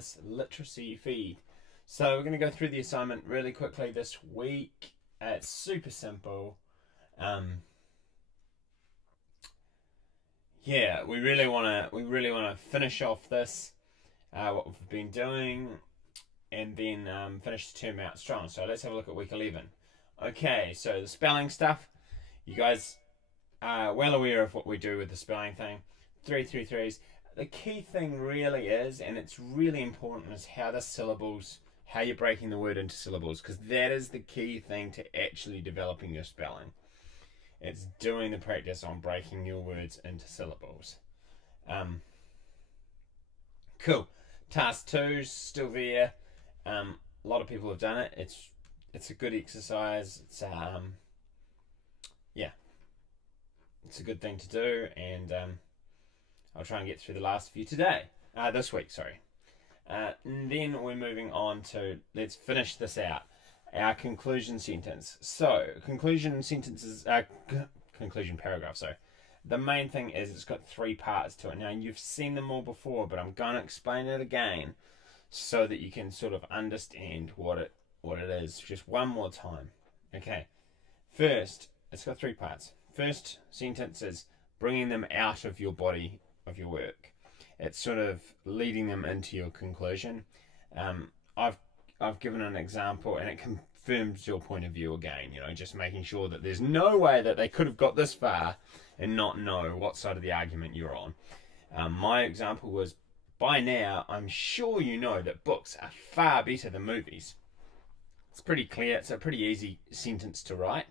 this literacy feed. So we're going to go through the assignment really quickly this week. It's super simple. Yeah, we really want to finish off this what we've been doing, and then finish the term out strong. So let's have a look at week 11. Okay, so the spelling stuff. You guys are well aware of what we do with the spelling thing. 3-3-3s. The key thing really is, and it's really important, is how you're breaking the word into syllables, because that is the key thing to actually developing your spelling. It's doing the practice on breaking your words into syllables. Cool. Task 2 still there. A lot of people have done it. It's a good exercise. It's it's a good thing to do, and I'll try and get through the last few this week. Sorry. And then we're moving on to, let's finish this out. Our conclusion sentence. So, conclusion paragraph. So, the main thing is it's got 3 parts to it. Now, you've seen them all before, but I'm going to explain it again so that you can sort of understand what it is just one more time. Okay. First, it's got 3 parts. First sentence is bringing them out of your body of your work. It's sort of leading them into your conclusion. I've given an example, and it confirms your point of view again. Just making sure that there's no way that they could have got this far and not know what side of the argument you're on. My example was, by now, I'm sure you know that books are far better than movies. It's pretty clear. It's a pretty easy sentence to write.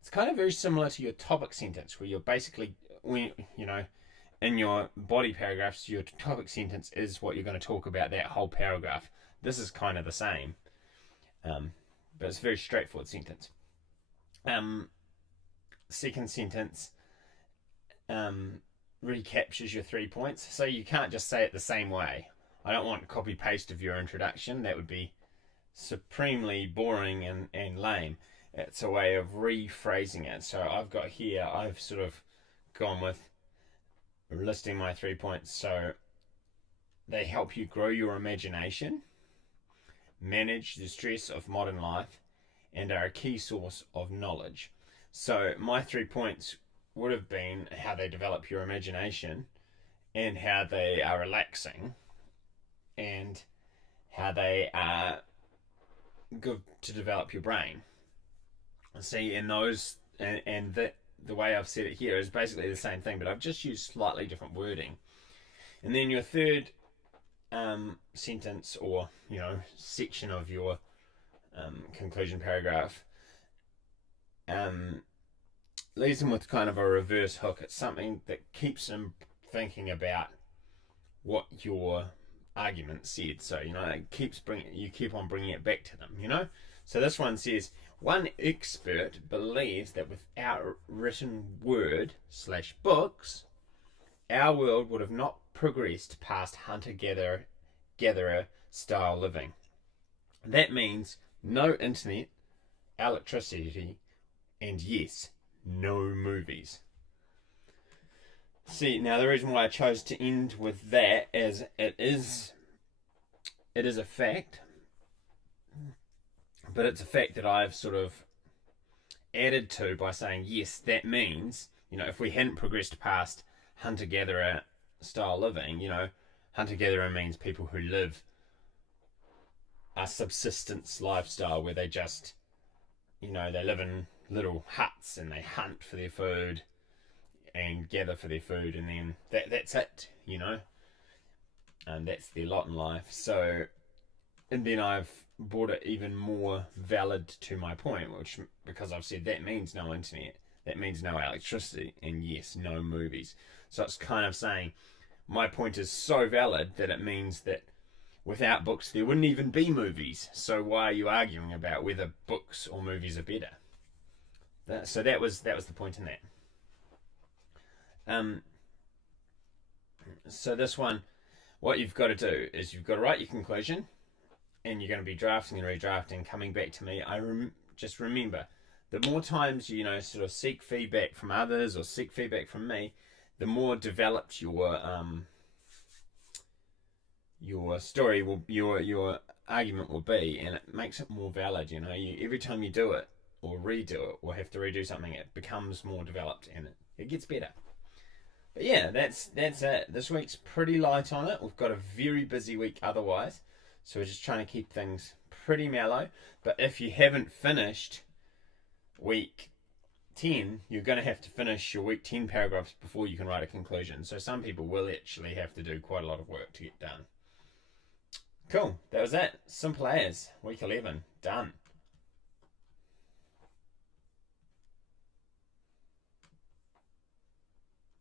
It's kind of very similar to your topic sentence, where you're basically, in your body paragraphs, your topic sentence is what you're going to talk about that whole paragraph. This is kind of the same, but it's a very straightforward sentence. Second sentence really captures your 3 points, so you can't just say it the same way. I don't want copy paste of your introduction. That would be supremely boring and lame. It's a way of rephrasing it. So I've sort of gone with listing my 3 points. So they help you grow your imagination, manage the stress of modern life, and are a key source of knowledge. So my 3 points would have been how they develop your imagination, and how they are relaxing, and how they are good to develop your brain. See, in those, and the way I've said it here is basically the same thing, but I've just used slightly different wording. And then your third sentence, or section of your conclusion paragraph, leaves them with kind of a reverse hook. It's something that keeps them thinking about what your argument said. So it you keep on bringing it back to them. So this one says, one expert believes that without written word/books, our world would have not progressed past hunter-gatherer style living. That means no internet, electricity, and yes, no movies. See, now the reason why I chose to end with that is it is a fact, but it's a fact that I've sort of added to by saying, yes, that means, if we hadn't progressed past hunter-gatherer style living, hunter-gatherer means people who live a subsistence lifestyle where they just, they live in little huts and they hunt for their food and gather for their food, and then that's it, and that's their lot in life. So, and then I've brought it even more valid to my point, because I've said that means no internet, that means no electricity, and yes, no movies. So it's kind of saying my point is so valid that it means that without books there wouldn't even be movies. So why are you arguing about whether books or movies are better? So that was the point in that. So this one, what you've got to do is you've got to write your conclusion, and you're going to be drafting and redrafting, coming back to me. Just remember, the more times you sort of seek feedback from others or seek feedback from me, the more developed your story will your argument will be, and it makes it more valid. You know, every time you do it or redo it or have to redo something, it becomes more developed and it gets better. But yeah, that's it. This week's pretty light on it. We've got a very busy week otherwise, so we're just trying to keep things pretty mellow. But if you haven't finished week 10, you're going to have to finish your week 10 paragraphs before you can write a conclusion. So some people will actually have to do quite a lot of work to get done. Cool, that was it. Simple as. Week 11, done.